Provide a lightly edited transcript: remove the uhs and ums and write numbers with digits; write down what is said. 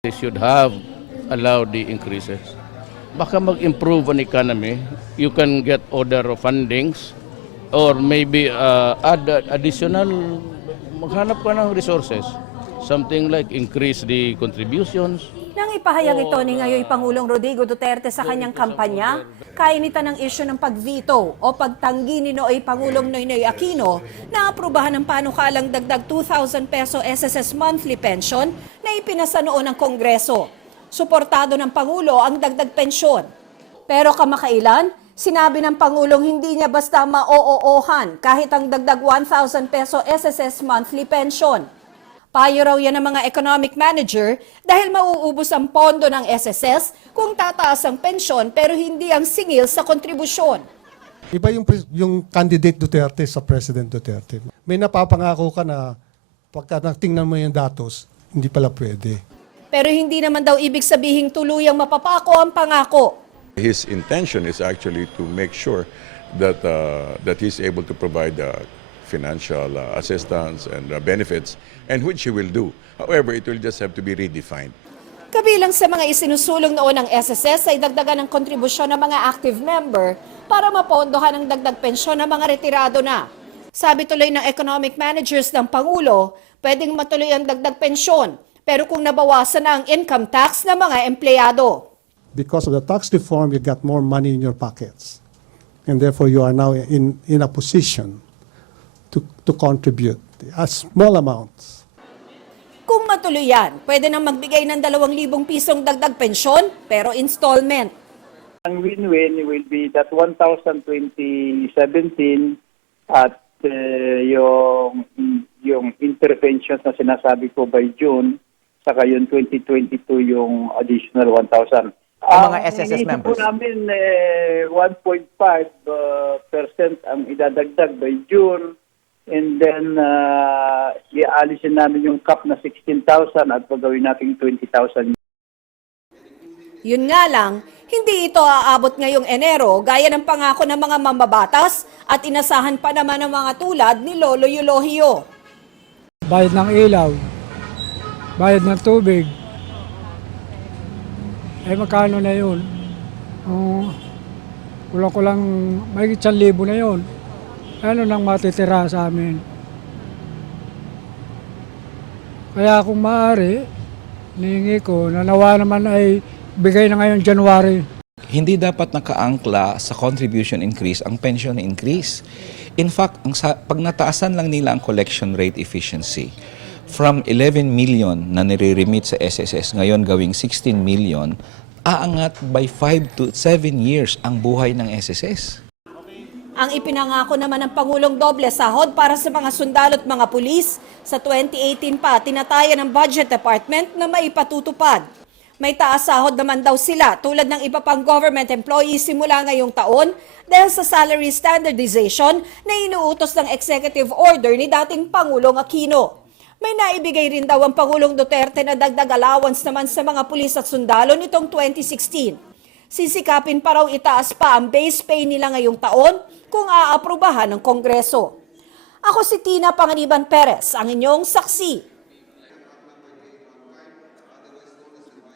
They should have allowed the increases. Baka mag-improve ang economy, you can get other fundings or maybe add additional, maghanap ka ng resources. Something like increase the contributions. Nang ipahayag ito ni ngayon Pangulong Rodrigo Duterte sa kanyang kampanya, kainitan ng isyu ng pag-veto o pagtanggi ni Noy Pangulong Noynoy Aquino na aprubahan ng panukalang dagdag 2,000 peso SSS monthly pension na ipinasa noon ng Kongreso. Suportado ng Pangulo ang dagdag pensyon. Pero kamakailan, sinabi ng Pangulong hindi niya basta ma-oo-ohan kahit ang dagdag 1,000 peso SSS monthly pension. Payo raw yan ng mga economic manager dahil mauubos ang pondo ng SSS kung tataas ang pensyon pero hindi ang singil sa kontribusyon. Iba yung candidate Duterte sa President Duterte. May napapangako ka na pagka tingnan mo yung datos, hindi pala pwede. Pero hindi naman daw ibig sabihing tuluyang mapapako ang pangako. His intention is actually to make sure that that he's able to provide financial assistance and benefits, and which he will do. However, it will just have to be redefined. Kabilang sa mga isinusulong noon ng SSS ay dagdagan ng kontribusyon ng mga active member para mapondohan ang dagdag pensyon ng mga retirado na. Sabi tuloy ng economic managers ng Pangulo, pwedeng matuloy ang dagdag pensyon, pero kung nabawasan na ang income tax ng mga empleyado. Because of the tax reform, you got more money in your pockets. And therefore, you are now in a position to contribute small amounts. Kung matuloy yan, pwede nang magbigay ng 2,000 pisong dagdag pensyon, pero installment. Ang win-win will be that 1,000 2017 at yung interventions na sinasabi ko by June, saka yung 2022 yung additional 1,000. Ang mga SSS members? Ang namin 1.5% ang idadagdag by June. And then, ialisin namin yung cap na 16,000 at pagawin natin 20,000. Yun nga lang, hindi ito aabot ngayong Enero gaya ng pangako ng mga mambabatas at inasahan pa naman ng mga tulad ni Lolo Eulogio. Bayad ng ilaw, bayad ng tubig. Magkano na yun? Kulang-kulang may 1,000 na yun. Ano nang matitira sa amin? Kaya kung maaari, nihingi ko, nanawa naman ay bigay na ngayon January. Hindi dapat nakaangkla sa contribution increase ang pension increase. In fact, pag nataasan lang nila ang collection rate efficiency, from 11 million na nire-remit sa SSS, ngayon gawing 16 million, aangat by 5 to 7 years ang buhay ng SSS. Ang ipinangako naman ng Pangulong doble sahod para sa mga sundalo at mga pulis, sa 2018 pa tinatayan ng Budget Department na maipatutupad. May taas sahod naman daw sila tulad ng iba pang government employees simula ngayong taon dahil sa salary standardization na inuutos ng executive order ni dating Pangulong Aquino. May naibigay rin daw ang Pangulong Duterte na dagdag allowance naman sa mga pulis at sundalo nitong 2016. Sisikapin pa raw itaas pa ang base pay nila ngayong taon kung aaprubahan ng Kongreso. Ako si Tina Panganiban Perez, ang inyong saksi